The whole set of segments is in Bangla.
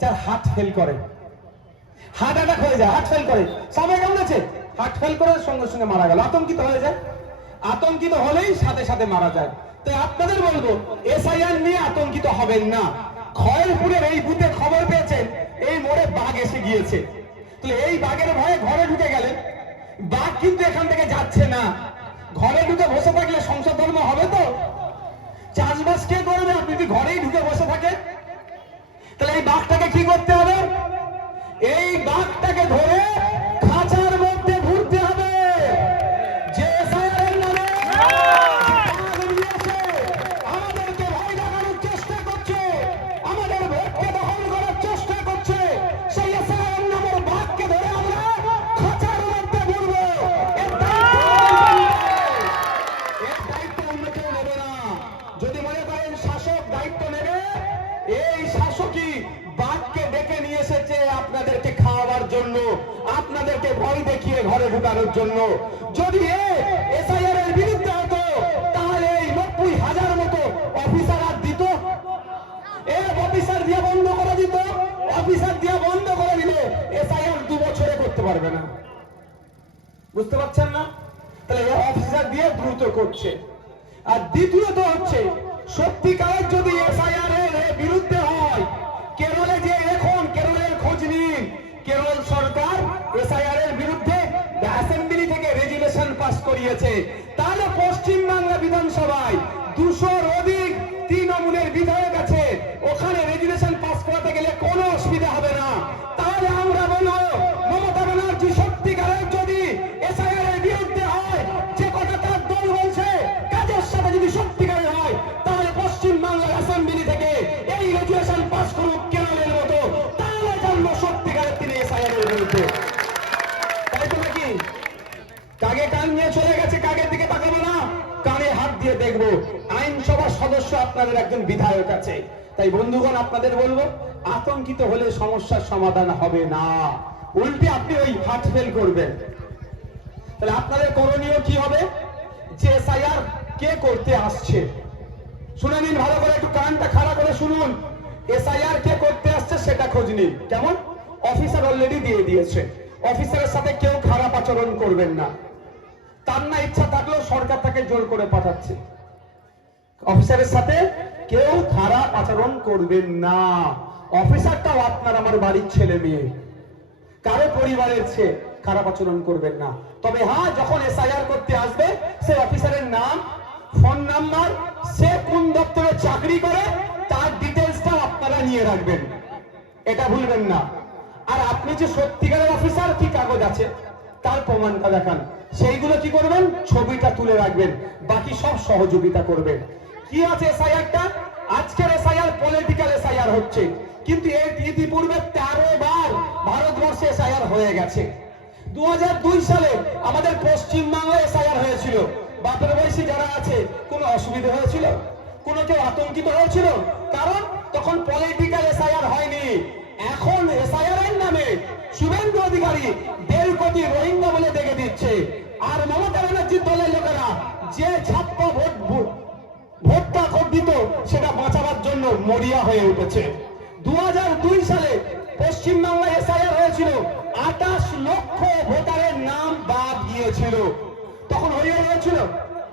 যার হার্ট ফেল করে, হার্ট অ্যাটাক হয়ে যায়, হার্ট ফেল করে, সবাই কেমন আছে, হার্ট ফেল করে সঙ্গে সঙ্গে মারা গেল, আতঙ্কিত হয়ে যায়, আতঙ্কিত হলেই সাথে সাথে মারা যায়। তাই আপনাদের বলবো এসআইআর নিয়ে আতঙ্কিত হবেন না। খয়েরপুরের এই বুথে খবর পেয়েছেন এই মোড়ে বাঘ এসে গিয়েছে, তাহলে এই বাঘের ভয়ে ঘরে ঢুকে গেলেন, বাঘ কিন্তু এখান থেকে যাচ্ছে না। ঘরে ঢুকে বসে থাকলে সংসদ ধর্ম হবে তো? চাষবাস কে করবে আপনি যদি ঘরেই ঢুকে বসে থাকে? তাহলে এই বাঘটাকে কি করতে হবে? এই বাঘটাকে ধরে খাঁচার মধ্যে ঘুরতে হবে। যে এসআইআর নামে আমাদেরকে ভয় দেখানোর চেষ্টা করছে, আমাদের ভোটকে দখল করার চেষ্টা করছে, সেই এসআইআর নামের বাঘকে ধরে আমরা খাঁচার মধ্যে ঘুরবো। এর দায়িত্ব অন্য কেউ নেবে না। যদি মনে করেন শাসক দায়িত্ব নেবে, এই শাসকই বাঘকে ডেকে নিয়ে এসেছে আপনাদেরকে খাওয়াবার জন্য, আপনাদেরকে ভয় দেখিয়ে ঘরে ঢুকানোর জন্য। যদি এসআইআর এর বিরুদ্ধে হতো তাহলে এই 90,000 মতো অফিসার আর দিত, অফিসার দিয়ে বন্ধ করে দিত, অফিসার দিয়ে বন্ধ করে দিলে এসআইআর 2 বছরে করতে পারবে না। বুঝতে পারছেন না? তাহলে এই অফিসার দিয়ে দ্রুত করছে। আর দ্বিতীয়ত হচ্ছে, সত্যিকারের যদি এসআইআর এর বিরুদ্ধে হয়, কেরলে যে এখন কেরলের খোঁজ নিন, কেরল সরকার এসআইআর এর বিরুদ্ধে অ্যাসেম্বলি থেকে রেজুলেশন পাস করিয়েছে, তাহলে পশ্চিমবাংলা বিধানসভায় 200-র অধিক তৃণমূলের বিধায়ক আছে, ওখানে রেজুলেশন পাস করাতে গেলে কোনো অসুবিধা হবে না। তাহলে আমরা বলবো মমতা ব্যানার্জি সত্যিকারের যদি এসআইআর এর বিরুদ্ধে হয়, যে কথা তার দল বলছে কাজের সাথে যদি সত্যিকারের হয়, তাহলে পশ্চিমবাংলার অ্যাসেম্বলি থেকে এই রেজুলেশন পাস করুক কেরলের মতো, তাহলে জানবো সত্যিকারের তিনি এসআইআর এর বিরুদ্ধে। তাই তো নাকি? কাগে কান নিয়ে চলে গেছে, কাগের দিকে তাকাবো না, কানে হাত দিয়ে দেখবো। আইনসভার সদস্য আপনাদের একজন বিধায়ক আছে। তাই বন্ধুগণ আপনাদের বলবো, আতঙ্কিত হলে সমস্যার সমাধান হবে না, উল্টে আপনি ওই হার্ট ফেল করবেন। তাহলে আপনাদের করণীয় কি হবে? যে এসআইআর কে করতে আসছে শুনে নিন ভালো করে, একটু কানটা খাড়া করে শুনুন। এসআইআর কে করতে আসছে সেটা খোঁজ নিন। কেমন? অফিসার অলরেডি দিয়ে দিয়েছে, অফিসারের সাথে কেউ খারাপ আচরণ করবেন না। তার না ইচ্ছা থাকলেও সরকার তাকে জোর করে পাঠাচ্ছে। অফিসারের সাথে কেউ খারাপ আচরণ করবেন না। অফিসারটাও আপনার আমার বাড়ির ছেলে মেয়ে, কারো পরিবারের চেয়ে খারাপ আচরণ করবেন না। তবে হ্যাঁ, যখন এসআইআর করতে আসবে সে অফিসারের নাম, ফোন নাম্বার, সে কোন দপ্তরে চাকরি করে তার ডিটেলসটাও আপনারা নিয়ে রাখবেন, এটা ভুলবেন না। আর আপনি যে সত্যিকারের অফিসার, কি কাগজ আছে তার প্রমাণটা দেখান, সেইগুলো কি করবেন, ছবিটা তুলে রাখবেন, বাকি সব সহযোগিতা করবেন। কি আছে এসআইআরটা? আজকের এসআইআর পলিটিক্যাল এসআইআর হচ্ছে, কিন্তু এর ইতিপূর্বে 13 বার ভারতবর্ষে এসআইআর হয়ে গেছে। 2002 সালে আমাদের পশ্চিমবাংলায় এসআইআর হয়েছিল। বাপের বয়সী যারা আছে, কোনো অসুবিধা হয়েছিল? কোনো কেউ আতঙ্কিত হয়েছিল? কারণ তখন পলিটিক্যাল এসআইআর হয়নি। এখন এসআইআর এর নামে শুভেন্দু অধিকারী 1.5 কোটি রোহিঙ্গা বলে দেখে দিচ্ছে, আর মমতা ব্যানার্জির দলের লোকেরা যে ছাপ্পা ভোটটা দিত সেটা বাঁচাবার জন্য মরিয়া হয়ে উঠেছে। 2002 সালে পশ্চিমবাংলায় এসআইআর হয়েছিল, 28 লক্ষ ভোটারের নাম বাদ গিয়েছিল। তখন হরিয়ানা হয়েছিল?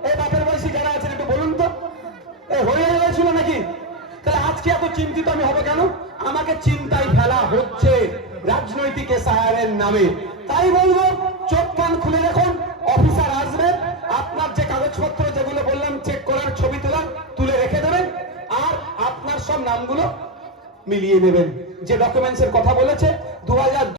এই বাপের বয়সী যারা আছেন একটু বলুন তো, এই হরিয়ানা হয়েছিল নাকি? তাহলে আজকে এত চিন্তিত আমি হবে কেন? আমাকে চিন্তায় ফেলা হচ্ছে রাজনৈতিক এসআইআর এর নামে। তাই বলবো, চোখ কান খুলে রাখুন, অফিসার আসবেন, আপনার যে কাগজপত্র যেগুলো বললাম চেক করার, ছবি তুলে রেখে দেবেন, আর আপনার সব নামগুলো মিলিয়ে নেবেন। যে ডকুমেন্টস এর কথা বলেছে 2000